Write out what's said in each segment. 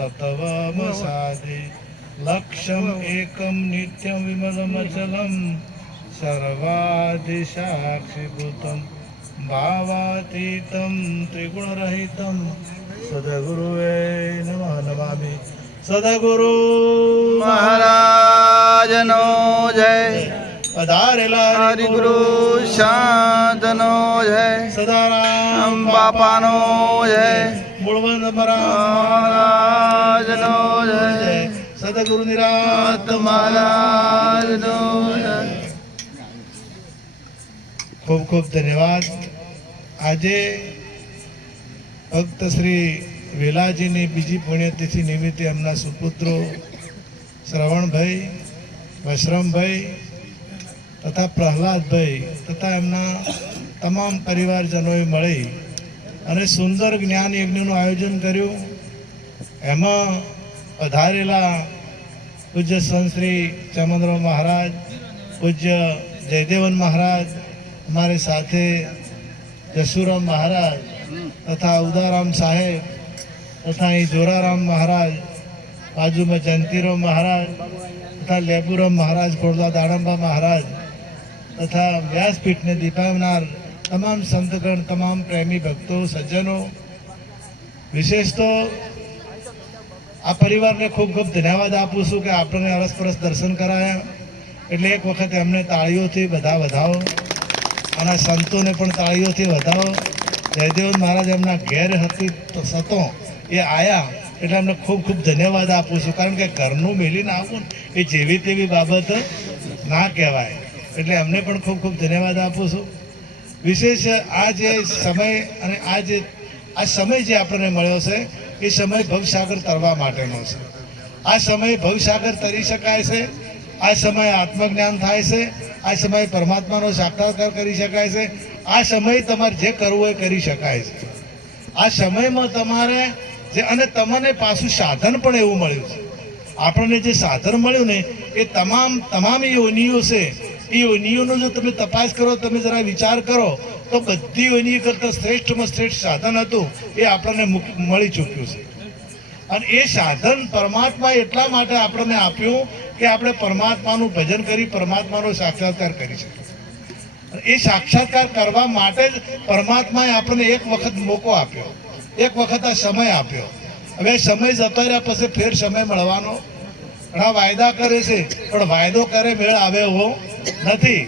तत्त्वमसादे लक्ष्यम् एकं नित्यं विमलमचलं सर्वादिसाक्षिभूतं भावातीतं त्रिगुणरहितं सद्गुरुवे नमः। नमामि सद्गुरु महाराजनो जय। पधारेला हरिगुरु शांतनो जय। सदाराम बापानो जय। મૂળવંત महाराजनो जय। સદગુરુ નિરાત महाराजनो जय। ખૂબ ખૂબ ધન્યવાદ। આજે ભક્ત શ્રી વેલાજીની બીજી પુણ્યતિથિ નિમિત્તે એમના સુપુત્રો શ્રવણભાઈ, વશરામભાઈ તથા પ્રહલાદભાઈ તથા એમના તમામ પરિવારજનોએ મળી અને સુંદર જ્ઞાન યજ્ઞનું આયોજન કર્યું। એમાં પધારેલા પૂજ્ય સંત શ્રી ચામુંડરાવ મહારાજ, પૂજ્ય જયદેવન મહારાજ, हमारे साथे जसूराम महाराज तथा उदाराम साहेब तथा जोराराम महाराज, बाजू में जयंतीराम महाराज तथा लेबुराम महाराज, कोरला दाड़ंबा महाराज तथा व्यासपीठ ने दीपावनार तमाम संतगण, तमाम प्रेमी भक्तों, सज्जनों, विशेष तो आ परिवार ने खूब खूब धन्यवाद आपू छूं कि आपने अरसपरस दर्शन कराया। एटले एक वखत एमने ताळीओथी बधा વધાવો અને સંતોને પણ તાળીઓથી વધાવો। જયદેવન મહારાજ એમના ઘેર હતી તો સતો એ આયા એટલે એમને ખૂબ ખૂબ ધન્યવાદ આપું છું, કારણ કે ઘરનું મેલીને આવવું એ જેવી તેવી બાબત ના કહેવાય, એટલે એમને પણ ખૂબ ખૂબ ધન્યવાદ આપું છું। વિશેષ આ જે સમય અને આ સમય જે આપણને મળ્યો છે એ સમય ભવસાગર તરવા માટેનો છે। આ સમય ભવસાગર તરી શકાય છે, આ સમય આત્મજ્ઞાન થાય છે, આ સમય પરમાત્માનો સાક્ષાત્કાર કરી શકાય છે, આ સમય તમારે જે કરવું એ કરી શકાય છે। આ સમયમાં તમારે જે અને તમને પાછું સાધન પણ એવું મળ્યું છે। આપણને જે સાધન મળ્યું ને એ તમામ યોનિઓ છે, એ યોનિઓનો જો તમે તપાસ કરો, તમે જરા વિચાર કરો તો બધી યોનિઓ કરતાં શ્રેષ્ઠમાં શ્રેષ્ઠ સાધન હતું એ આપણને મળી ચૂક્યું છે। અને એ સાધન પરમાત્મા એટલા માટે આપણને આપ્યું કે આપણે પરમાત્માનું ભજન કરી પરમાત્માનો સાક્ષાત્કાર કરી શકીએ। એ સાક્ષાત્કાર કરવા માટે જ પરમાત્માએ આપણને એક વખત મોકો આપ્યો, એક વખત આ સમય આપ્યો। હવે સમય જતો રહ્યા પછી ફેર સમય મળવાનો, ઘણા વાયદા કરે છે પણ વાયદો કરે મેળ આવે એવો નથી।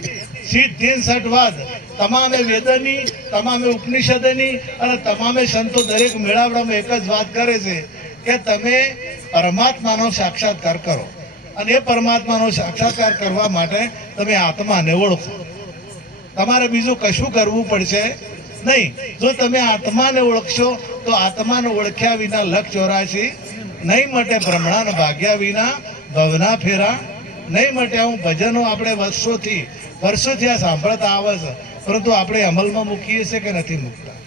સીધી સટ વાત તમામે વેદની, તમામે ઉપનિષદની અને તમામે સંતો દરેક મેળાવડામાં એક જ વાત કરે છે કે તમે પરમાત્માનો સાક્ષાત્કાર કરો, અને એ પરમાત્માનો સાક્ષાત્કાર કરવા માટે તમે આત્માને ઓળખો। તમારે બીજું કશું કરવું પડશે નહીં। જો તમે આત્માને ઓળખશો તો આત્માને ઓળખ્યા વિના લખ 84 નહીં મટે, ભ્રમણા ભાગ્યા વિના ભવના ફેરા નહીં મટે। હું ભજનો આપણે વર્ષોથી આ સાંભળતા આવે છે, પરંતુ આપણે અમલમાં મૂકીએ છીએ કે નથી મૂકતા।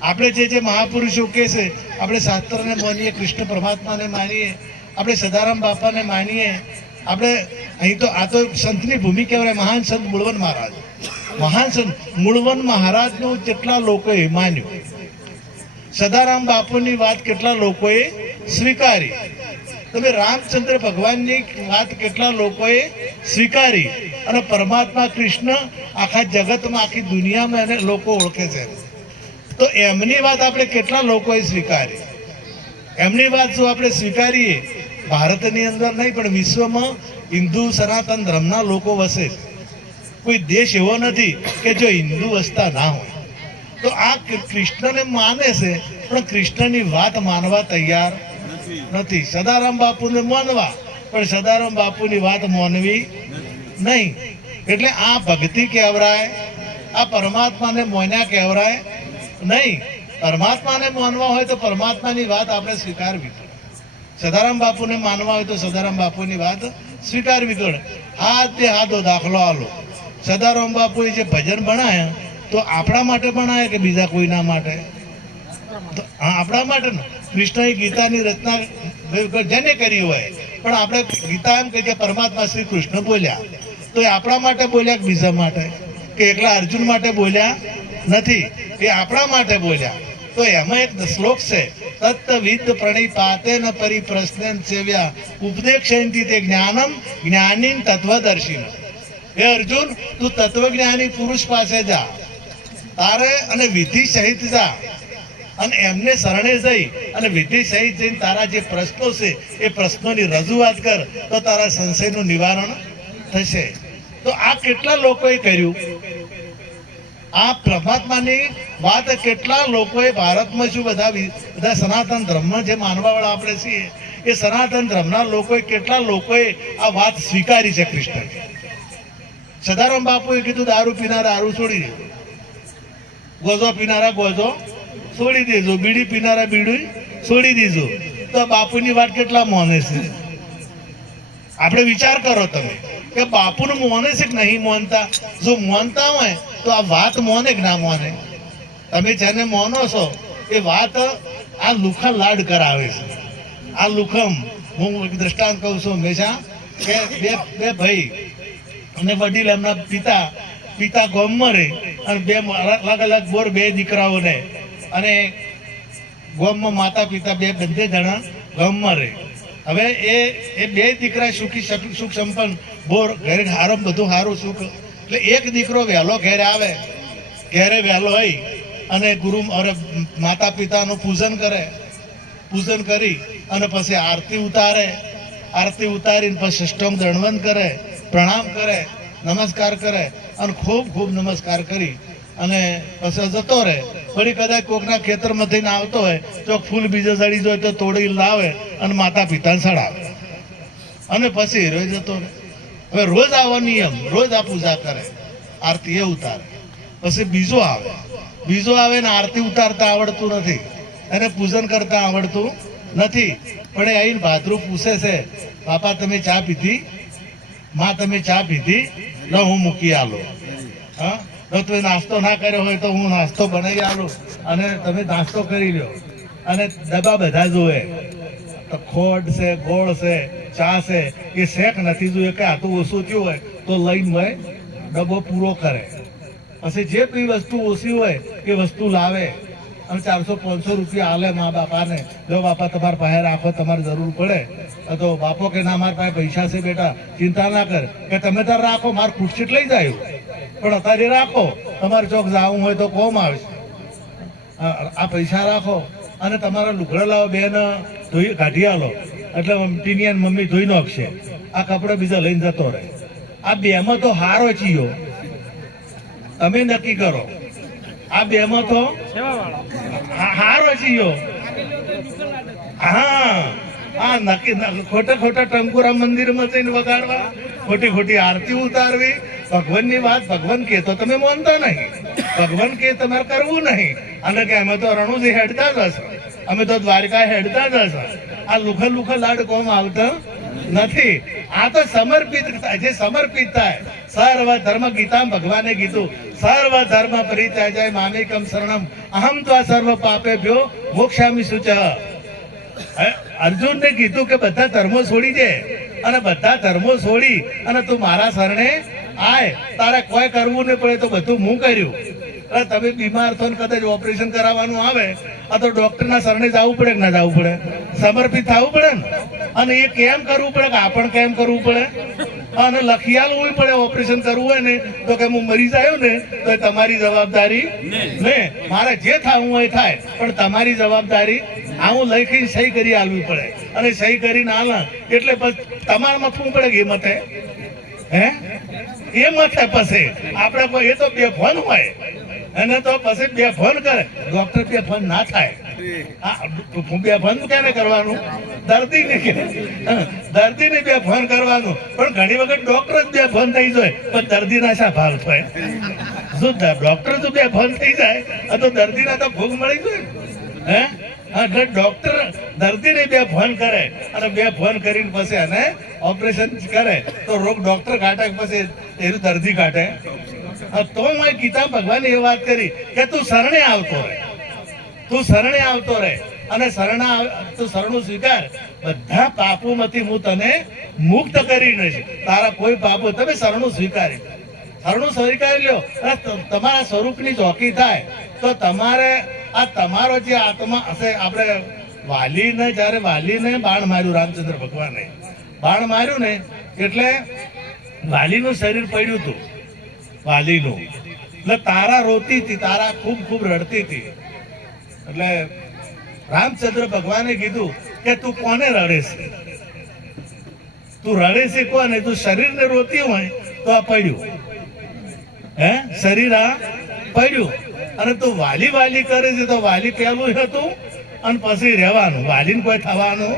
આપણે જે મહાપુરુષો કહે છે, આપણે શાસ્ત્રને માનીએ, કૃષ્ણ પરમાત્માને માનીએ, આપણે સદારામ બાપાને માનીએ, આપણે અહીં તો આ તો સંતની ભૂમિ કહેવાય। મહાન સંત મૂળવન મહારાજ, મહાન સંત મૂળવન મહારાજનું કેટલા લોકોએ માન્યું, સદારામ બાપુની વાત કેટલા લોકોએ સ્વીકારી, તમે રામચંદ્ર ભગવાનની વાત કેટલા લોકોએ સ્વીકારી, અને પરમાત્મા કૃષ્ણ આખા જગતમાં, આખી દુનિયામાં એને લોકો ઓળખે છે। તો એમની વાત આપણે કેટલા લોકોએ સ્વીકારી? એમની વાત જો આપણે સ્વીકારીએ, ભારતની અંદર નહીં પણ વિશ્વમાં હિન્દુ સનાતન ધર્મના લોકો વસે છે। કોઈ દેશ એવો નથી કે જો હિન્દુ વસતા ના હોય। તો આ કૃષ્ણને માને છે પણ કૃષ્ણની વાત માનવા તૈયાર નથી। સદારામ બાપુને માનવા પણ સદારામ બાપુની વાત માનવી નહીં। એટલે આ ભક્તિ કહેવરાય, આ પરમાત્માને મોન્યા કહેવરાય નહીં। પરમાત્માને માનવા હોય તો પરમાત્માની વાત આપણે સ્વીકારવી પડે, સદારામ બાપુને માનવા હોય તો સદારામ બાપુની વાત સ્વીકારવી પડે। હાથો દાખલો આલો, સદારામ બાપુએ જે ભજન બનાવ્યા તો આપણા માટે બનાવ્યા કે બીજા કોઈના માટે? તો આપણા માટે ને। કૃષ્ણએ ગીતાની રચના જેને કરી હોય, પણ આપણે ગીતા એમ કે પરમાત્મા શ્રી કૃષ્ણ બોલ્યા તો એ આપણા માટે બોલ્યા કે બીજા માટે? કે એકલા અર્જુન માટે બોલ્યા નથી, એ આપણા માટે બોલ્યા। તો એમાં એક શ્લોક છે, તત્વિદ પ્રણિપાતેન પરિપ્રશ્નેન સેવ્યા ઉપદેક્ષયંતિ તે જ્ઞાનમ જ્ઞાનીન તત્વદર્શિન. હે અર્જુન, તું તત્વજ્ઞાની પુરુષ પાસે જા, તારે અને વિધિ સહિત જા અને એમને શરણે જઈ અને વિધિ સહિત જઈને તારા જે પ્રશ્નો છે એ પ્રશ્નોની રજૂઆત કર, તો તારા સંશયનું નિવારણ થશે. તો આ કેટલા લોકોએ કર્યું? આ પરમાત્માની વાત કેટલા લોકોએ ભારતમાં શું બધા સનાતન ધર્મ જે માનવાવાળા આપણે છીએ એ સનાતન ધર્મના લોકોએ કેટલા લોકોએ આ વાત સ્વીકારી છે કૃષ્ણ. સદારામ બાપુએ કીધું દારૂ પીનારા દારૂ છોડી દેજો, ગોજો પીનારા ગોજો છોડી દેજો, બીડી પીનારા બીડી છોડી દેજો. તો બાપુની વાત કેટલા માને છે? આપણે વિચાર કરો તમે કે બાપુને મોને છે કે નહીં મોનતા. જો મોનતા હોય તો આ વાત મોને કે ના મોને? તમે જેને મોનો છો એ વાત આ લુખા લાડ કરાવે છે. આ લુખમ હું દ્રષ્ટાંત કહું છું હંમેશા કે બે ભાઈ અને વડીલ એમના પિતા ગામમાં રહે અને બે અલગ અલગ બોર બે દીકરાઓને, અને ગામમાં માતા પિતા બંને જણા ગામમાં રહે. હવે એ બે દીકરા સુખ સંપન્ન બોર ઘરે હારો બધું સારું સુખ. એટલે એક દીકરો વહેલો ઘેરે આવે, ઘેરે વહેલો હોય અને ગુરુ માતા પિતાનું પૂજન કરે, પૂજન કરી અને પછી આરતી ઉતારે, આરતી ઉતારીને પછી અષ્ટમ દંડવંદ કરે, પ્રણામ કરે, નમસ્કાર કરે અને ખૂબ ખૂબ નમસ્કાર કરી અને પછી જતો રહે. ફરી કદાચ કોકના ખેતરમાં થઈને આવતો હોય તો ફૂલ બીજે સડી જાય તો તોડી લાવે અને માતા પિતાને સડાવે અને પછી રોજ જતો રહે. હવે રોજ આવો નિયમ, રોજ આ પૂજા કરે, આરતી એ ઉતારે. પછી બીજો આવે ને આરતી ઉતારતા આવડતું નથી, એને પૂજન કરતા આવડતું નથી, પણ એ આવીને ભાદરું પૂછે છે, બાપા તમે ચા પીધી? માં તમે ચા પીધી? ન હું મૂકી આલો. હા, તો તમે નાસ્તો ના કર્યો હોય તો હું નાસ્તો બનાવી આલું અને તમે નાસ્તો કરી લો. અને ડબ્બા બધા જોવે, તો ખોડ છે, ગોળ છે, ચા છે, એ શેક નથી જોઈએ કે આ તો ઓછું થયું હોય તો લઈને હોય ડબ્બો પૂરો કરે. પછી જે કઈ વસ્તુ ઓછી હોય એ વસ્તુ લાવે અને 400-500 રૂપિયા આલે મા બાપાને. જો બાપા તમારા પાસે રાખો, તમારે જરૂર પડે તો બાપો કે ના મારા પાસે પૈસા છે બેટા, ચિંતા ના કર, કે તમે તાર રાખો, મારે ખુરશીટ લઈ જાય પણ અત્યારે રાખો, તમારે ચોક જવું હોય તો કોમ આવશે. આ પૈસા રાખો અને તમારા લુગડા લાવો, બેન ધોઈ કાઢી આલો એટલે ટીનિયાન મમ્મી ધોઈ નાખશે. આ કપડા બીજા લઈને જતો રહે. આ બેમાં તો હારો ચીયો તમે નક્કી કરો. આ બેમાં તો હારો ચીયો. હા, આ નક્કી ખોટા ટંકુરા મંદિરમાં જઈને વગાડવા, ખોટી આરતી ઉતારવી. ભગવાનની વાત ભગવાન કે તો તમે માનતા નહીં, ભગવાન કે તમારે કરવું નહીં. અને કે અમે તો રણુજી હેડતા જ હશે, અમે તો દ્વારકા હેડતા જ હશે. આ લુખા લાડ કોમ આવતા નથી. આ તો સમર્પિત, જે સમર્પિત થાય. સર્વ ધર્મ ગીતા ભગવાને કીધું, સર્વ ધર્મ પરિત્યાજ્ય મામેકમ શરણમ અહમ ત્વા સર્વ પાપેભ્યો મોક્ષામિ શુચઃ. અર્જુનને કીધું કે બધા ધર્મો છોડી દે અને બધા ધર્મો છોડી અને તું મારા શરણે આય. તારે કોઈ કરવું નહીં પડે તો બધું હું કર્યું. તમે બીમાર થો ને કદાચ ઓપરેશન કરાવવાનું આવે તો ડોક્ટરના શરણે જવું પડે કે ના જવું પડે? સમર્પિત થવું પડે ને. અને એ કેમ કરવું પડે કે આપણ કેમ કરવું પડે અને લખી આલવું પડે. ઓપરેશન કરવું હોય ને તો કે હું મરી જાયો ને તો એ તમારી જવાબદારી ને, મારે જે થવું હોય થાય, પણ તમારી જવાબદારી આ હું લખીને સહી કરી આલવી પડે. અને સહી કરીને આલા એટલે તમારામાં શું પડે કે એ મતે એ મથે પછી આપણે કોઈ એ તો બેફોન હોય એને તો પછી બેફોન કરે. ડોક્ટર બેફોન ના થાય. બેફોન કેને કરવાનું? દર્દીને બેફોન કરવાનું. પણ ઘણી વખત ડોક્ટર જ બેફોન થઈ જાય પણ દર્દીના શા ભાવ થાય? જો ડોક્ટર જો બેફોન થઈ જાય તો દર્દીના તો ભોગ મળી જાય. ડોક્ટર દર્દીને બેફોન કરે અને બેફોન કરીને પછી એને ઓપરેશન કરે તો રોગ ડોક્ટર કાઢે પછી એનું દર્દી કાઢે. તો મેં ગીતા ભગવાને એ વાત કરી કે તું શરણે આવતો રહે, તું શરણે આવતો રહે અને તું શરણું સ્વીકાર. બધા પાપોમાંથી હું તને મુક્ત કરી નથી. તારા કોઈ પાપો તમે શરણું સ્વીકારી લ્યો. તમારા સ્વરૂપની ચોકી થાય તો તમારે આ તમારો જે આત્મા હશે, આપણે વાલીને બાણ માર્યું, રામચંદ્ર ભગવાને બાણ માર્યું ને એટલે વાલીનું શરીર પડ્યું હતું, વાલીનું. એટલે તારા રોતી હતી, તારા ખૂબ ખૂબ રડતી હતી. એટલે રામચંદ્ર ભગવાને કીધું કે તું કોને રડે છે? તું રડે છે કોને? તું શરીરને રોતી હોય તો આ પડ્યું, હે શરીર આ પડ્યું. અને તું વાલી વાલી કરે છે તો વાલી પેલું હતું અને પછી રહેવાનું, વાલીને કોઈ થવાનું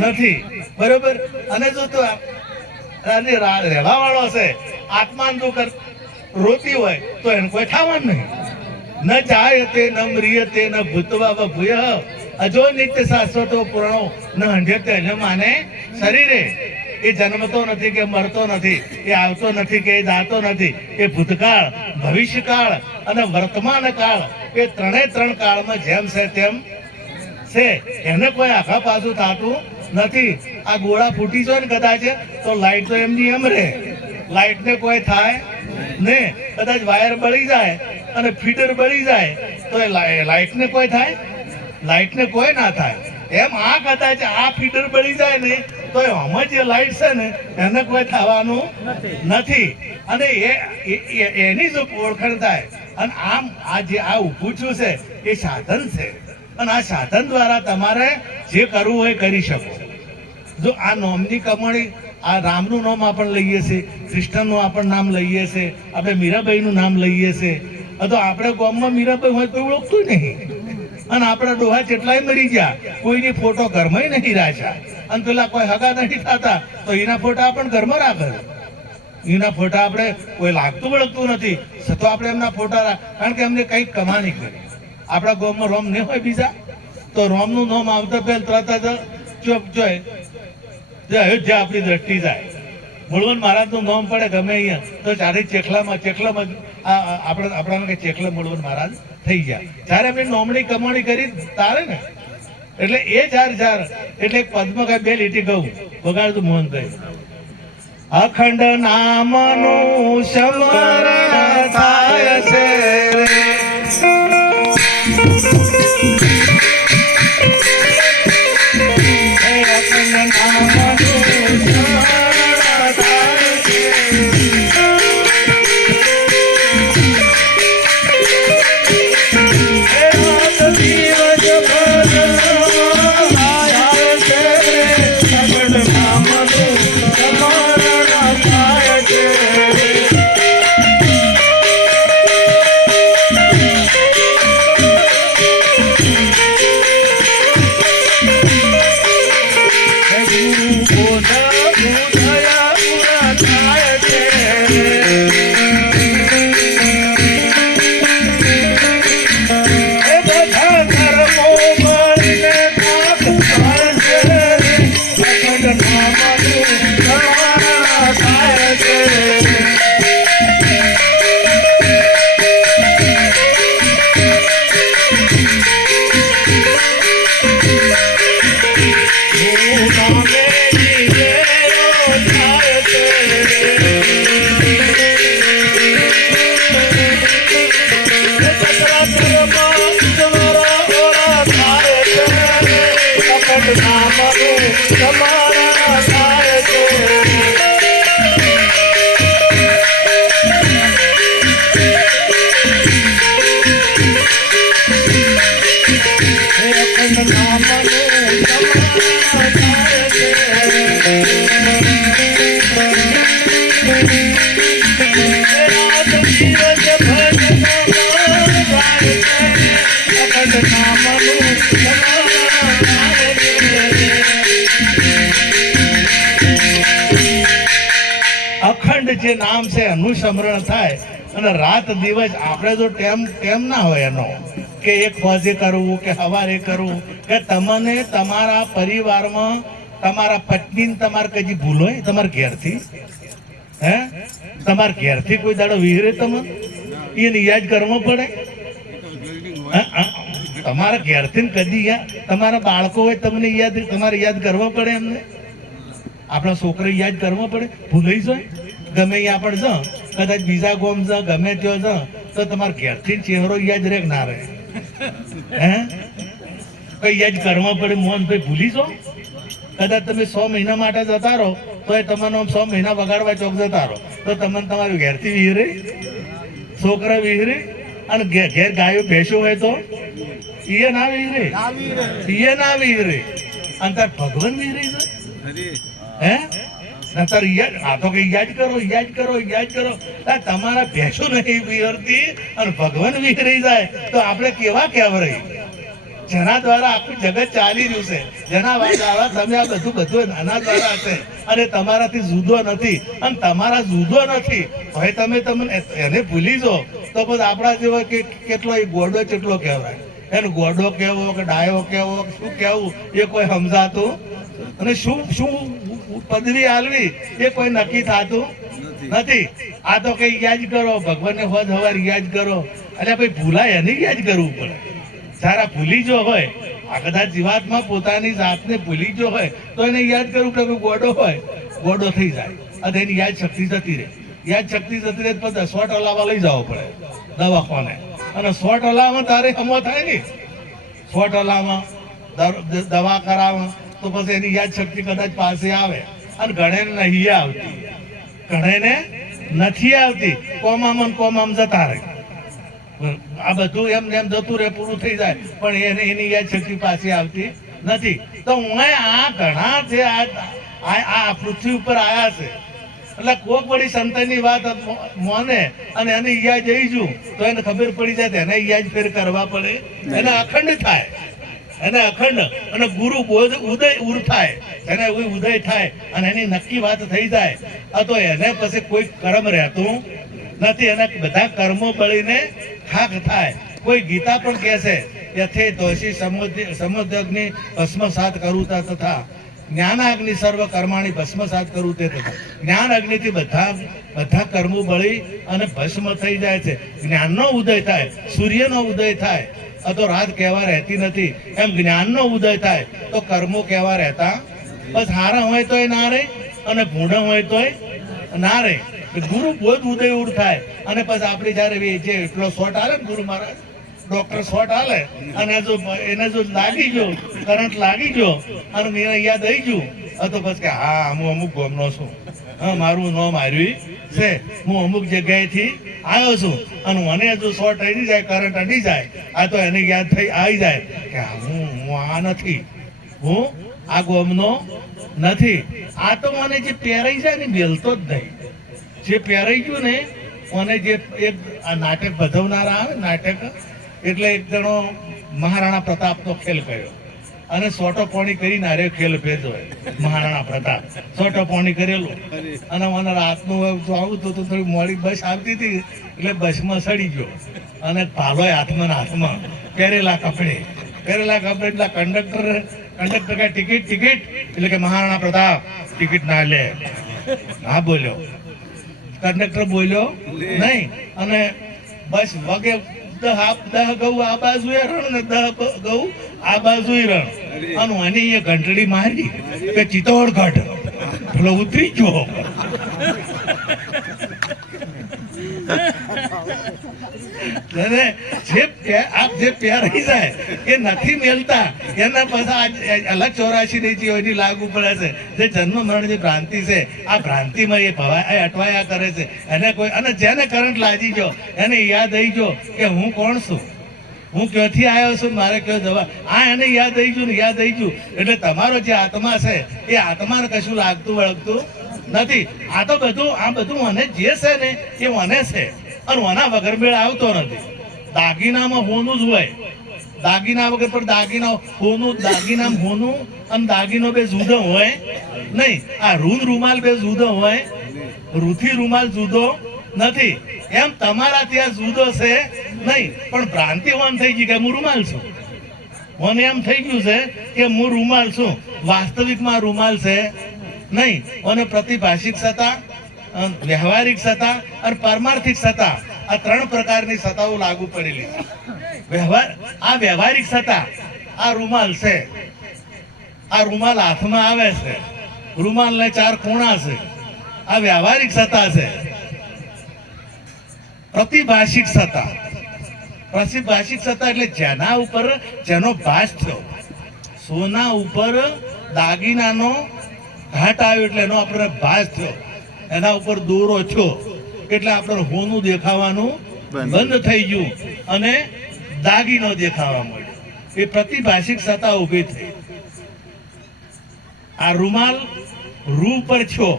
નથી, બરોબર. અને જો તું રહેવા વાળો છે, આત્માન જો રોતી હોય તો એને કોઈ થવાનું નહીં. ન જાયતે ન મ્રિયતે ન ભૂતવા ભૂય અજો નિત્ય શાશ્વતો પુરાણો ન હંડ્યતે ન માને શરીરે. એ જન્મતો નથી કે મરતો નથી, એ આવતો નથી કે જાતો નથી. એ ભૂતકાળ, ભવિષ્યકાળ અને વર્તમાન કાળ, એ ત્રણ કાળમાં જેમ છે તેમ છે. એને કોઈ આખા પાછું થતું નથી. આ ગોળા ફૂટી જાય ને કદાચ તો લાઈટ તો એમની એમ રહે, લાઈટ ને કોઈ થાય ને. કદાચ વાયર બળી જાય અને ફીડર બળી જાય તો એ લાઈટ ને કોઈ થાય? લાઈટ ને કોઈ ના થાય. એમ આ કદાચ આ ફીડર બળી જાય ને તો આમાં જે લાઈટ છે ને એને કોઈ થવાનું નથી. અને એની જો ઓળખાણ થાય. અને આમ આ જે આ ઊભું છું છે એ સાધન છે, અને આ સાધન દ્વારા તમારે જે કરવું હોય કરી શકો. જો આ નોમની કમાણી, આ રામનું નામ આપણે લઈએ છીએ, કૃષ્ણનું આપણે નામ લઈએ છીએ, આપણે મીરાબાઈનું નામ લઈએ છીએ. તો આપણે ગામમાં મીરાબાઈ હોય કોઈ ઓળખતું નહીં. અને આપણા ડોહા કેટલાય મરી ગયા, કોઈની ફોટો ઘરમાં નહીં રાખ્યા. અને પેલા કોઈ હગા નથી થતા તો એના ફોટા આપણે ઘરમાં રાખે. એના ફોટા આપણે કોઈ લાગતું વળગતું નથી તો આપણે એમના ફોટા કારણ કે એમને કંઈક કમાણી કરી. આપણા ગામમાં રોમ નહીં હોય બીજા તો રોમનું નામ આવતા પહેલા તરત જ ચોક જોય જે અયોધ્યા આપણી દ્રષ્ટિ જાય. મૂળવંત મહારાજનું નામ પડે ગમે અહીંયા તો ચારે ચેખલામાં આપણા કે ચેખલા મૂળવંત મહારાજ થઈ ગયા. જયારે અમે નોમણી કમાણી કરી તારે ને એટલે એ ચાર એટલે પદ્મ બે લીટી કહું વગાડતું મોહનભાઈ. અખંડ નામનું સ્મરણ થાય છે અખંડ જે નામ છે એનું સ્મરણ થાય. અને રાત દિવસ આપણે જો ટેમ ના હોય એનો કે એક ફોજે કરવું કે સવારે કરવું કે તમને તમારા પરિવારમાં તમારા પત્ની તમારે કઈ ભૂલ હોય તમારા ઘેરથી તમારા ઘેરથી કોઈ દાડો વિહરે તમે એને યાદ કરવો પડે. તમારા ઘેરથી કદી તમારા બાળકો હોય તમને તમારે યાદ કરવો પડે. એમને આપણા છોકરા યાદ કરવો પડે. ભૂલાઈ જાય ગમે અહીંયા પણ જ કદાચ બીજા ગોમ જ ગમે ત્યાં જ તો તમારા ઘેરથી ચહેરો યાદ રહે ના રહે? હે કઈ યાદ કરવા પડે મોહનભાઈ ભૂલી જો કદાચ તમે 100 મહિના માટે જતા રહો તો એ તમને 100 મહિના બગાડવા ચોક જતા રહો તો તમને તમારું ઘેરથી વિહરે છોકરા વિહરે અને ઘેર ગાયો ભેંસો હોય તો એ ના વિહરે અને તાર ભગવાન વિહરે છે હે નતર આ તો કઈ યાદ કરો તમારા ભેંસો નહીં વિહરતી અને ભગવાન વિહરી જાય તો આપણે કેવા કહેવાય જેના દ્વારા આખું જગત ચાલી રહ્યું છે જેના દ્વારા તમે આ બધું આના દ્વારા હશે અને તમારાથી જુદો નથી અને તમારા જુદો નથી હવે તમે એને ભૂલી જો તો પછી આપણા જેવો કેટલો એ ગોડો કેટલો કહેવાય એને ગોડો કેવો કે ડાયો કેવો શું કેવું એ કોઈ સમજાતું અને શું પદવી આલવી એ કોઈ નક્કી થતું નથી. આ તો કઈ યાદ કરો ભગવાનને હોજ હવાર યાદ કરો એટલે ભાઈ ભૂલાય એને યાદ કરવું પડે. સારા ભૂલી જો હોય આ કદાચ જીવાતમાં પોતાની જાતને ભૂલી જો હોય તો એને યાદ કરવું કે ગોડો હોય ગોડો થઈ જાય અને એની યાદ શક્તિ જતી રહે પછી 100 ટોલાવા લઈ જવો પડે દવાખાને અને 100 ટોલામાં તારે હમો થાય ને 100 ટોલામાં દવા કરાવવા તો પછી એની યાદ શક્તિ કદાચ પાસે આવે અને ઘણેને નહીં આવતી ઘણેને નથી આવતી કોમામ જતા રહે આ બધું એમ જતું રહે પૂરું થઈ જાય પણ એની યાદ શક્તિ પાછી આવતી નથી. તો હું આ ઘણા છે આ પૃથ્વી ઉપર આયા છે એટલે કોક વળી સંતની વાત મોને અને એને યાદ જઈ જુ તો એને ખબર પડી જાય એને યાદ ફેર કરવા પડે એને અખંડ થાય એને અખંડ અને ગુરુ ઉદય ઉર થાય એને ઉદય થાય અને એની નક્કી વાત થઈ જાય તો એને પછી કોઈ કર્મ રહેતું નથી અને બધા કર્મો બળીને ખાક થાય. કોઈ ગીતા પણ કહે છે યથે દોષી સમુદ્રગ્નિ ભસ્મસાત કરુતા તથા જ્ઞાનાગ્નિ સર્વ કર્માણી ભસ્મસાત કરું તે તથા જ્ઞાન અગ્નિથી બધા કર્મો બળી અને ભસ્મ થઈ જાય છે. જ્ઞાનનો ઉદય થાય સૂર્યનો ઉદય થાય તો રાત કહેવા રહેતી નથી એમ જ્ઞાનનો ઉદય થાય તો કર્મો કહેવા રહેતા બસ હારા હોય તોય ના રહે અને ભૂંડા હોય તોય ના રહે. ગુરુ બોધ ઉદય ઉર થાય અને પછી આપણે જયારે જે એટલો શોટ આલે ને ગુરુ મહારાજ ડોક્ટર શોટ આલે અને એને જો લાગી ગયો કરંટ લાગી ગયો અને એને યાદ આવી ગયું તો પછી કે હા હું અમુક ગામનો છું હા મારું નામ આવ્યું છે હું અમુક જગ્યાએથી આવ્યો છું અને મને જો શોર્ટ અડી જાય કરંટ અડી જાય આ તો એને યાદ થઈ આવી જાય કે હું આ નથી હું આ ગામનો નથી. આ તો મને જે પહેરાઈ જાય ને બેલતો જ નહીં જે પહેરાઈ ગયું ને મને જે એક આ નાટક ભજવનારા આવે નાટક એટલે એક જણો મહારાણા પ્રતાપનો ખેલ કર્યો અને સોટો પોણી કરી નાર્યો ખેલ ભેજો મહારાણા પ્રતાપ સોટો પોણી કરેલું અને મને રાતનું આવું તો થોડી મોડી બસ આવતી હતી એટલે બસમાં સડી ગયો અને ભાલો હાથમાં પહેરેલા કપડે એટલે કંડક્ટર કે ટિકિટ એટલે કે મહારાણા પ્રતાપ ટિકિટ ના લે હા બોલ્યો કંડક્ટર બોલ્યો નહીં અને બસ વગે 10 ઘઉં આ બાજુ રણ ને 10 ઘઉં આ બાજુ રણ અને એની એ ઘંટડી મારી કે ચિત્તોડગઢ પેલો ઉતરી ગયો જે પહેરાઈ જાય એ નથી મેલતા એના પછી અલગ 84 ની લાગુ પડે છે જે જન્મ મરણ જે ભ્રાંતિ છે આ ભ્રાંતિમાં એ અટવાયા કરે છે એને કોઈ અને જેને કરંટ લાગી ગયો એને યાદ આવી ગયો કે હું કોણ છું હું ક્યાંથી આવ્યો છું મારે કયો જવાબ આ એને યાદ આવી ગયું એટલે તમારો જે આત્મા છે એ આત્માને કશું લાગતું વળગતું નથી. આ તો બધું મને જે છે ને એ મને છે અને આના વગર મેળ આવતો નથી. દાગીનામાં હોનું જ હોય દાગીના વગર પણ દાગીનામાં હોનું અને દાગીનો બે જુદો હોય નહીં. આ રૂમાલ બે જુદો હોય રૂથી રૂમાલ જુદો નથી. એમ તમારા ત્યાં જુદો છે નહીં પણ ભ્રાંતિ ઓન થઈ ગઈ કે હું રૂમાલ છું મને એમ થઈ ગયું છે કે હું રૂમાલ છું વાસ્તવિકમાં રૂમાલ છે નહીં. અને પ્રતિભાષિક સત્તા વ્યવહારિક સત્તા અને પારમાર્થિક સત્તા આ 3 પ્રકારની સત્તાઓ લાગુ પડેલી આ વ્યવહારિક સત્તા આ રૂમાલ છે આ રૂમાલ હાથમાં આવે છે રૂમાલને 4 ખૂણા છે આ વ્યવહારિક સત્તા છે. પ્રતિભાષિક સત્તા એટલે જેના ઉપર જેનો ભાસ થયો સોના ઉપર દાગીનાનો ઘાટ આવ્યો એટલે એનો આપણે ભાસ થયો, એના ઉપર દોરો થયો એટલે આપણે હોનું દેખાવાનું બંધ થઈ ગયું અને દાગીનો દેખાવા મળ્યો. એ પ્રતિભાષિક સત્તા ઊભી થઈ. આ રૂમાલ રૂ પર છો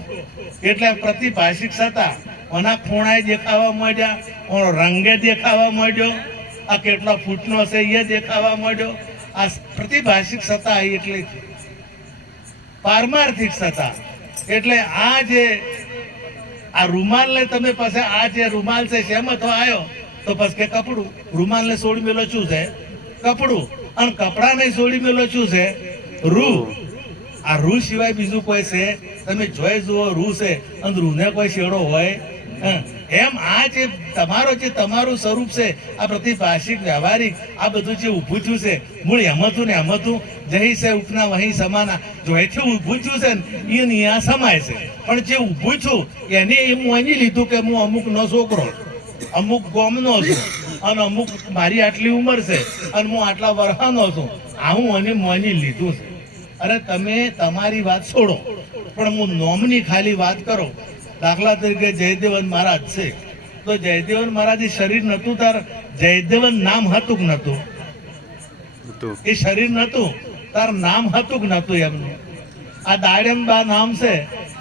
એટલે પ્રતિભાષિક સત્તા ઓના ખૂણાએ દેખાવા માંડ્યા, ઓનો રંગે દેખાવા માંડ્યો, આ કેટલા ફૂટનો છે એ દેખાવા માંડ્યો. આ પ્રતિભાષિક સત્તા આવી એટલે પારમાર્થિક સત્તા એટલે આ જે આ રૂમાલ ને તમે પાસે આ જે રૂમાલ છે શેમાં તો આવ્યો તો પછી કે કપડું. રૂમાલ ને છોડી મેલો શું છે? કપડું. અને કપડા ને છોડી મેલો શું છે? રૂ. આ રૂ સિવાય બીજું કોઈ છે? તમે જોઈ જુઓ રૂ છે અને રૂને કોઈ શેડો હોય? એમ આ જે તમારું સ્વરૂપ છે આ પ્રતિભાષિક વ્યવહારિક આ બધું જે ઊભું થયું છે મૂળ એમતું ને એમતું જહી છે ઉપના વહી સમાના જોઈથી ઊભું થયું છે ને એ અહીંયા સમાય છે. પણ જે ઊભું છું એને હું માની લીધું કે હું અમુકનો છોકરો, અમુક ગામનો છું અને અમુક મારી આટલી ઉંમર છે અને હું આટલા વર્ષનો છું, આવું અને માની લીધું છે. અરે તમે તમારી વાત છોડો પણ હું નોમની ખાલી વાત કરો. દાખલા તરીકે જયદેવન મહારાજ છે તો જયદેવન મહારાજ શરીર નતું તાર જયદેવન નામ હતું કે નતું? એ શરીર નતું તાર નામ હતું કે નતું એમનું? આ દાડમબા નામ છે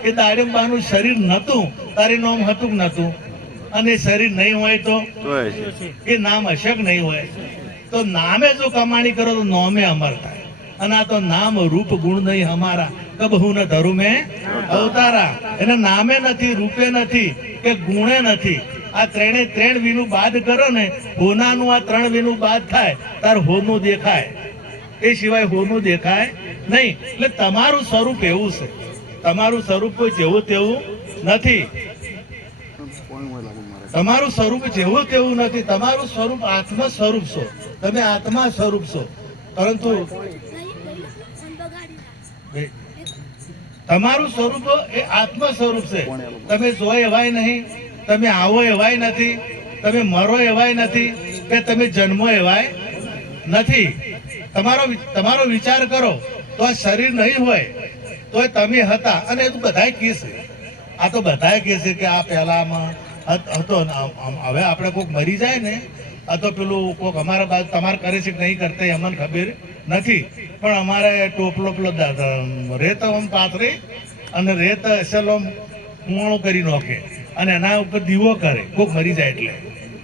એ દાડમબાનું શરીર નતું તારે નામ હતું કે નતું? અને શરીર નહીં હોય તો એ નામ હશે કે નહીં હોય? તો નામે જો કમાણી કરો તો નોમે અમર થાય. અને આ તો નામ રૂપ ગુણ નહીં અમારા કબહુ ન ધરું મેં અવતારા. એના નામે નથી, રૂપે નથી કે ગુણે નથી. આ ત્રણે ત્રણ વિનું બાદ કરો ને હોનાનું આ ત્રણ વિનું બાદ થાય તાર હોનું દેખાય, એ સિવાય હોનું દેખાય નહીં. એટલે તમારું સ્વરૂપ એવું છે, તમારું સ્વરૂપ કોઈ જેવું તેવું નથી. તમારું સ્વરૂપ જેવું તેવું નથી. તમારું સ્વરૂપ આત્મા સ્વરૂપ છો, તમે આત્મા સ્વરૂપ છો. પરંતુ તમારું સ્વરૂપ એ આત્મ સ્વરૂપ છે. તમે જો એવાય નહીં, તમે આવો એવાય નથી, તમે મરો એવાય નથી કે તમે જન્મો એવાય નથી. તમારો વિચાર કરો તો આ શરીર નહીં હોય તો તમે હતા. અને એ તો બધાય કહે છે, આ તો બધાય કહે છે કે આ પહેલામાં હતો. હવે આપણે કોઈક મરી જાય ને આ તો પેલું કોઈક અમારા બાજુ તમારે કરે છે કે નહીં કરતા અમને ખબર નથી. પણ અમારે ટોપલો પેલો રેત આમ પાથરી અને રેત અસલ આમ કુવાણું કરી નાખે અને એના ઉપર દીવો કરે કોઈક મરી જાય એટલે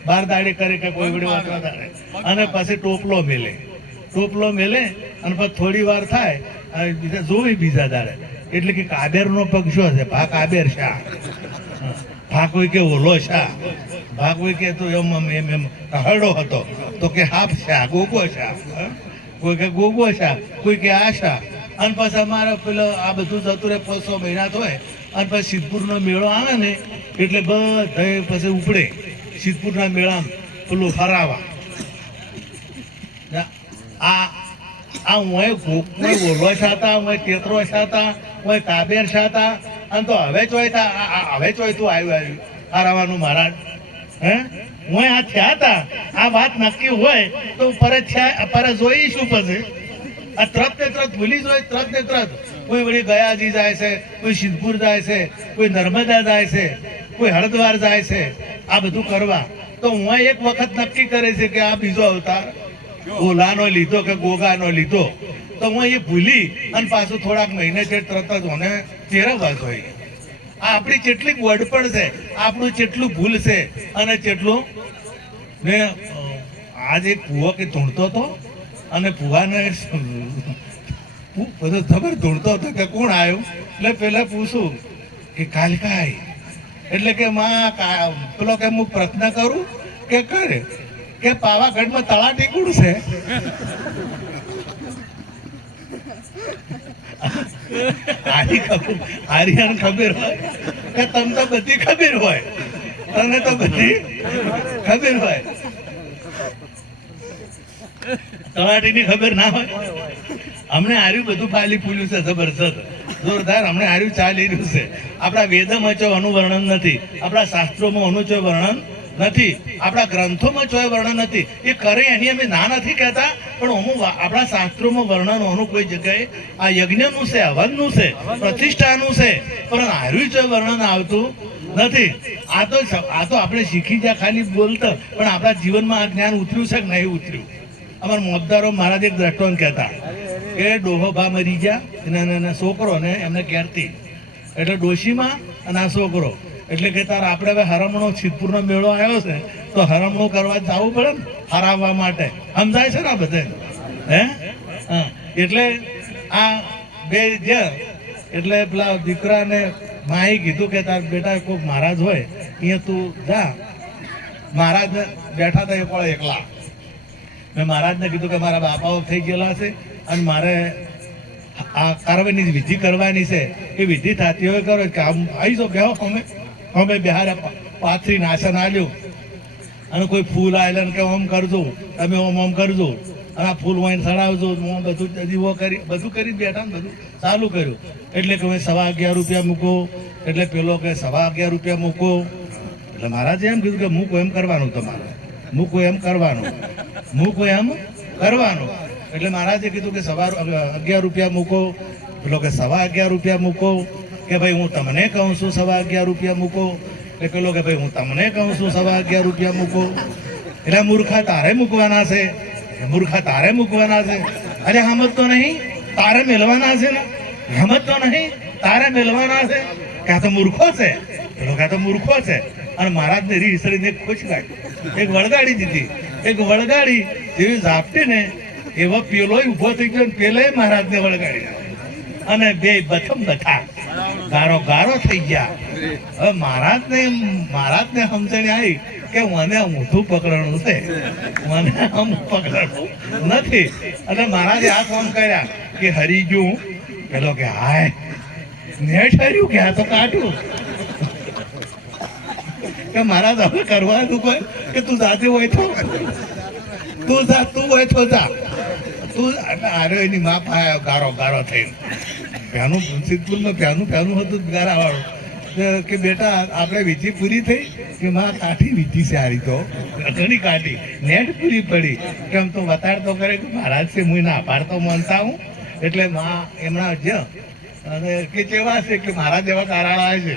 12 દાડે કરે કે કોઈ વડે 18 દાડે અને પછી ટોપલો મેલે અને પછી થોડી વાર થાય જોવી બીજા દાડે એટલે કે કાબેરનો પગ શું છે? ભા કાબેર શાહ, ભા કોઈ કે ઓલો શાહ, ભા કોઈ કે તો એમ હરડો હતો તો કે હાફ શાહ, ગોગો શાહ, કોઈ કે ગોગો શાહ, કોઈ કે આ શાહ. અને પછી અમારે પેલો આ બધું જતું રહે 500 મહિના થાય અને પછી સિદ્ધપુરનો મેળો આવે ને એટલે બધા પછી ઉપડે સિદ્ધપુરના મેળામાં પેલું ફરાવા. આ ઓલો છાતા, તેતરો છાતા, કાબેર છાતા. અને તો હવે ચોયતા હવે ચોયતું આવ્યું ફરાવાનું મહારાજ. હું આ થયા હતા આ વાત નક્કી હોય તો પર જોઈશું પછી આ તરત ને તરત ભૂલી જોઈ તરત ને તરત. કોઈ વળી ગયાજી જાય છે, કોઈ સિદ્ધપુર જાય છે, કોઈ નર્મદા જાય છે, કોઈ હરિદ્વાર જાય છે આ બધું કરવા. તો હું એક વખત નક્કી કરે છે કે આ બીજો અવતાર ઓલાનો લીધો કે ગોગાનો લીધો તો હું એ ભૂલી અને પાછું થોડાક મહિને છે તરત જ મને ચેરવવા જોઈએ. આ આપણી કેટલીક વડપણ છે, આપણું કેટલું ભૂલ છે અને કેટલું ને. આજ એક ભૂવો કે ધૂણતો હતો અને ભૂવાને બધો ખબર ધૂણતો હતો કે કોણ આવ્યું એટલે પેલા પૂછું કે કાલકાય એટલે કે માં પેલો કે હું પ્રશ્ન કરું કે કરે કે પાવાગઢમાં તળાટી કોણ છે? આર્યન ખબર હોય કે તમને તો બધી ખબર હોય, તને તો બધી ખબર હોય, તળાટીની ખબર ના હોય. અમને હાર્યું બધું ફાલી ફૂલ્યું છે જબરજસ્ત જોરદાર. અમને હાર્યું ચાલી રહ્યું છે. આપણા વેદમાં ચો અનુવર્ણન નથી, આપણા શાસ્ત્રોમાં અનુચો વર્ણન નથી, આપણા ગ્રંથોમાં ચોય વર્ણન નથી. એ કરે એની અમે ના નથી કહેતા, પણ અમુક આપણા શાસ્ત્રોમાં વર્ણન અમુક કોઈ જગ્યાએ આ યજ્ઞનું છે, હવનનું છે, પ્રતિષ્ઠાનું છે, પણ હારું ચોય વર્ણન આવતું નથી. આ તો આપણે શીખી ગયા ખાલી બોલતા, પણ આપણા જીવનમાં આ જ્ઞાન ઉતર્યું છે કે નહીં ઉતર્યું? અમારા મોતદારો મહારાજ એક દ્રષ્ટાંત કહેતા કે ડોહો ભા મરી ગયા, નાના છોકરો ને એમને ઘેરથી, એટલે ડોશીમાં અને આ છોકરો, એટલે કે તાર આપણે હવે હરમણો સિદ્ધપુરનો મેળો આવ્યો છે તો હરમણું કરવા જવું પડે ને હરાવવા માટે. સમજાય છે ને આ બધે? હા, એટલે આ બે જ્યાં એટલે પેલા દીકરાને માએ કીધું કે તાર બેટા કોઈ મહારાજ હોય અહીંયા તું જા. મહારાજ બેઠા હતા એ પણ એકલા. મેં મહારાજને કીધું કે મારા બાપાઓ થઈ ગયેલા છે અને મારે આ કરવાની વિધિ કરવાની છે, એ વિધિ થતી હોય કરો કે આમ આવી જાઓ બેહો. અમે બિહારે પાથરી નાશન આવ્યું અને કોઈ ફૂલ આવેલા ને કે ઓમ કરજો, તમે ઓમ કરજો અને આ ફૂલ વાઈને ચડાવજો, બધું દીવો કરી બધું કરી બેઠા ને બધું ચાલુ કર્યું. એટલે કે 11.25 મૂકો, એટલે પેલો કે 11.25 મૂકો. એટલે મહારાજે એમ કીધું કે મૂકો એમ કરવાનું, તમારે મૂકો એમ કરવાનું, મૂકો એમ કરવાનું. એટલે મહારાજે કીધું કે 11.25 મૂકો. પેલો કે 11.25 મૂકો. કે ભાઈ હું તમને કહું છું 11.25 મૂકો. એટલે પેલો કે ભાઈ હું તમને કહું છું 11.25 મૂકો. એટલે મૂર્ખા તારે મૂકવાના છે, મૂર્ખા તારે મૂકવાના છે. અરે હમત તો નહીં, તારે મેળવાના છે ને, હમત તો નહીં, તારે મેળવાના છે. ક્યાં તો મૂર્ખો છે, પેલો ક્યાં તો મૂર્ખો છે. અને મહારાજને રીસરીને ખુશ કાઢ્યું, એક વળગાડી દીધી. એક વળગાડી જેવી ઝાપટી ને એવો પેલો ઉભો થઈ ગયો, પેલે મહારાજને વળગાડી અને બે બથમ બથા ગારો થઈ ગયા. હવે મહારાજને સમજણ આવી કે મને ઊંધું પકડવાનું છે, મને આમ પકડવાનું નથી. અને મહારાજે આ કામ કર્યા કે હરી ગયું. પેલો કે હાય નેટ હર્યું કે આ તો કાઢ્યું. કે મહારાજ હવે કરવા તું કોઈ કે તું જાતે હોય તો તું જા, તું હોય તો જા તું. આરે એની માપ ગારો થઈને પ્યાનું સિદ્ધપુરમાં પ્યાનું હતું ગારા વાળું. કે બેટા આપણે વિધિ પૂરી થઈ કે માં કાઠી વિધિ છે, હારી તો ઘણી કાઠી નેટ પૂરી પડી. કેમ તો બતાડતો કરે કે મહારાજ છે, હું એના આભાર તો માનતા હું. એટલે માં એમના જ અને કે કેવા છે કે મહારાજ એવા કારાળા છે.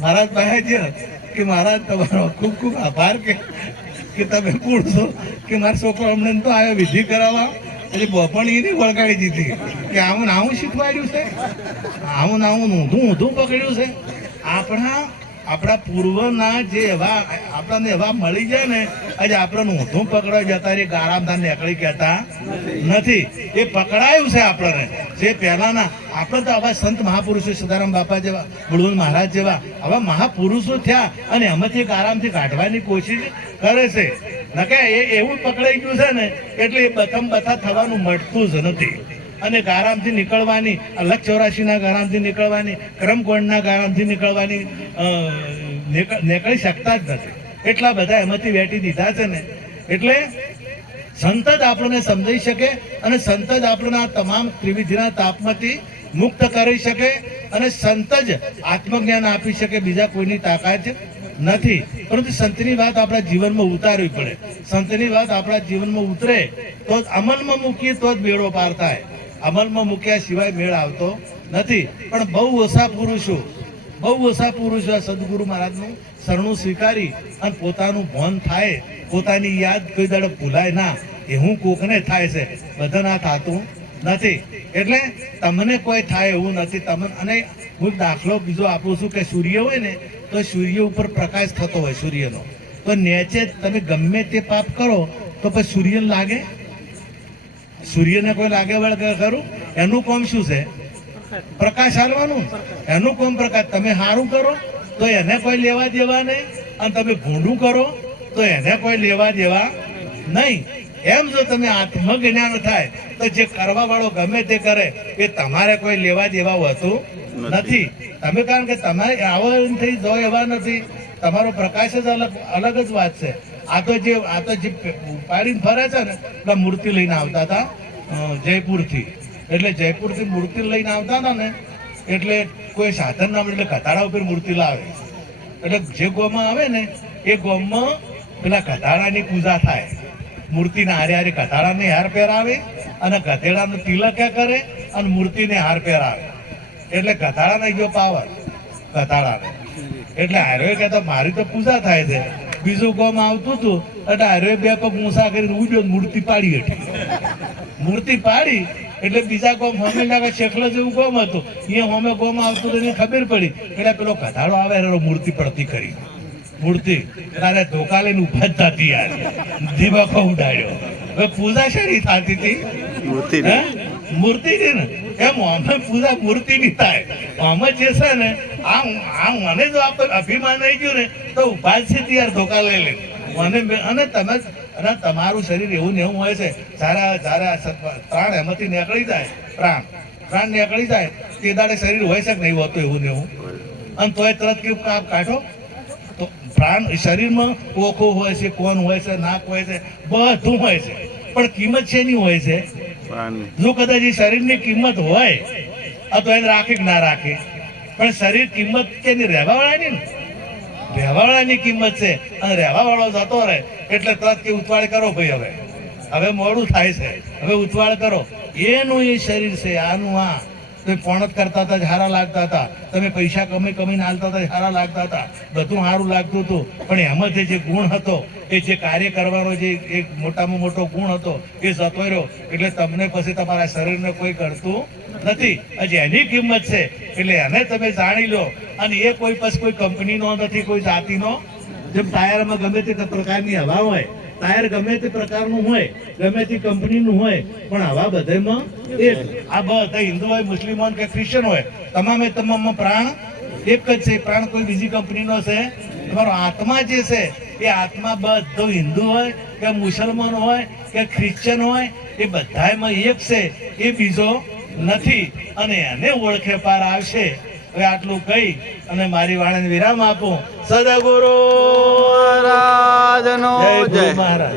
મહારાજ પાસે છે કે મહારાજ તમારો ખૂબ ખૂબ આભાર કે તમે પૂછશો કે મારો છોકરો હમણાં તો આવ્યો વિધિ કરાવવા. એટલે પણ એને વળગાડી દીધી કે આવું આવું શીખવાડ્યું છે, આવું ઊંધું પકડ્યું છે. આપણા પૂર્વના જે એવા આપણને એવા મળી જાય ને, આજે આપણને ઊંધું પકડાઈ જતા રે ગારામધાન નીકળી કહેતા નથી. એ પકડાયું છે આપણને. જે પહેલાના આપણે તો આવા સંત મહાપુરુષો સદારામ બાપા જેવા, બળવંત મહારાજ જેવા આવા મહાપુરુષો થયા અને એમાંથી આરામથી કાઢવાની કોશિશ કરે છે. નકે એ એવું પકડાઈ ગયું છે ને એટલે એ બથમ બથા થવાનું મળતું જ નથી. અને ગારામથી નીકળવાની, લખ 84ના ગારામથી નીકળવાની, કરમકોણના ગારામથી નીકળવાની નીકળી શકતા જ નથી. એટલા બધા એમાંથી વેટી દીધા છે ને. એટલે સંત જ આપણને સમજાઈ શકે અને સંત જ આપણને આ તમામ ત્રિવિધિના તાપમાંથી મુક્ત કરી શકે અને સંત જ આત્મજ્ઞાન આપી શકે. બીજા કોઈની તાકાત નથી. પરંતુ સંતની વાત આપણા જીવનમાં ઉતારવી પડે. સંતની વાત આપણા જીવનમાં ઉતરે તો અમલમાં મૂકીએ તો જ બેડો પાર થાય. અમલમાં મૂક્યા સિવાય મેળ આવતો નથી. પણ બહુ ઓછા પુરુષો સદગુરુ મહારાજનું શરણું સ્વીકારી અને પોતાનું ભાન થાય, પોતાની યાદ કોઈ દાડો ભૂલાય ના, એવું કોકને થાય છે, બધાના થતું નથી. એટલે તમને કોઈ થાય એવું નથી. તમને અને હું દાખલો બીજો આપું છું કે સૂર્ય હોય ને તો સૂર્ય ઉપર પ્રકાશ થતો હોય સૂર્યનો, તો નેચે તમે ગમે તે પાપ કરો તો પછી સૂર્યને લાગે? સૂર્યને કોઈ લાગે વળ ખરું? એનું કામ શું છે? પ્રકાશ આલવાનું. એનું કામ પ્રકાશ. તમે સારું કરો તો એને કોઈ લેવા દેવા નહીં, અને તમે ભૂંડું કરો તો એને કોઈ લેવા દેવા નહીં. એમ જો તમે આત્મજ્ઞાન થાય તો જે કરવા વાળો ગમે તે કરે એ તમારે કોઈ લેવા દેવા હોતું નથી. તમે કારણ કે તમારે આવા થઈ જો એવા નથી. તમારો પ્રકાશ જ અલગ જ વાત છે. આ તો જે પાડીને ફરે છે ને એટલે મૂર્તિ લઈને આવતા હતા જયપુરથી. એટલે જયપુરથી મૂર્તિ લઈને આવતા હતા ને એટલે કોઈ સાધન ના મળે એટલે કથાડા ઉપર મૂર્તિ લાવે. એટલે જે ગોમાં આવે ને એ ગોમાં પેલા કથાડાની પૂજા થાય. મૂર્તિના હારે હારે કથાડાને હાર પહેરાવે અને ગધેડાનું તિલક કરે અને મૂર્તિને હાર પહેરાવે. એટલે કથાડાને ગયો પાવર કથાડાને. એટલે હારે કહેતો મારી તો પૂજા થાય છે. બીજું ગોમ આવતું હતું એટલે હારે બે પગ મૂસા કરીને ઉડ્યો, મૂર્તિ પાડી હતી. મૂર્તિ પાડી એટલે બીજા ગોમ હોમે લાગે શેખલો જેવું ગોમ હતું, અહીંયા હોમે ગોમ આવતું તો એને ખબર પડી એટલે પેલો કથાડો આવે એનો મૂર્તિ પડતી કરી. મૂર્તિ તારે ધોકા લઈને ઉભા જ થતી યાર, દીવાકો ઉડાડ્યો. હવે પૂજા શેની થતી હતી? મૂર્તિ હે? મૂર્તિ છે ને એમ અમે પૂજા મૂર્તિ ની થાય. અમે જે છે ને આ મને જો આપણે અભિમાન આવી ગયું ને તો ઉભા જ છે યાર ધોકા લઈ લે મને. અને તમે અને તમારું શરીર એવું ને એવું હોય છે. સારા પ્રાણ એમાંથી નીકળી જાય, પ્રાણ નીકળી જાય તે દાડે શરીર હોય છે કે નહીં હોતું એવું ને એવું. અને તોય તરત કેવું કાપ કાઢો તો પ્રાણ શરીરમાં ઓખો હોય છે, કોન હોય છે, નાક હોય છે, બધું હોય છે. પણ કિંમત શેની હોય છે? જો કદાચ એ શરીરની કિંમત હોય તો એને રાખે કે ના રાખે, પણ શરીર કિંમત તેની રહેવા વાળાની ને રહેવા વાળાની કિંમત છે. અને રહેવા વાળો જતો રહે એટલે તરત કે ઉતવાળ કરો ભાઈ, હવે મોડું થાય છે, હવે ઉતવાળ કરો. એનું એ શરીર છે, આનું આ. તમે પોણત કરતા હતા સારા લાગતા હતા, તમે પૈસા કમીને હાલતા હતા સારા લાગતા હતા, બધું સારું લાગતું હતું. પણ એમાં જે ગુણ હતો, એ જે કાર્ય કરવાનો જે એક મોટામાં મોટો ગુણ હતો એ જતો રહ્યો. એટલે તમને પછી તમારા શરીરને કોઈ કરતું નથી. હજી એની કિંમત છે એટલે એને તમે જાણી લો. અને એ કોઈ પછી કોઈ કંપનીનો નથી, કોઈ જાતિનો. જેમ ટાયરમાં ગમે તે પ્રકારની હવા હોય, ટાયર ગમે તે પ્રકારનું હોય, ગમે તે કંપનીનું હોય, પણ હવા બધામાં એક. આ બધા હિન્દુ હોય, મુસ્લિમ હોય કે ક્રિશ્ચન હોય, તમામમાં પ્રાણ એક જ છે. પ્રાણ કોઈ બીજી કંપનીનો છે? તમારો આત્મા જે છે એ આત્મા બધો હિન્દુ હોય કે મુસલમાન હોય કે ક્રિશ્ચન હોય, એ બધામાં એક છે, એ બીજો નથી. અને એને ઓળખે પાર આવશે. હવે આટલું કહી અને મારી વાણીને વિરામ આપું. સદગુરુ મહારાજનો જય જય. ગુરુ મહારાજ.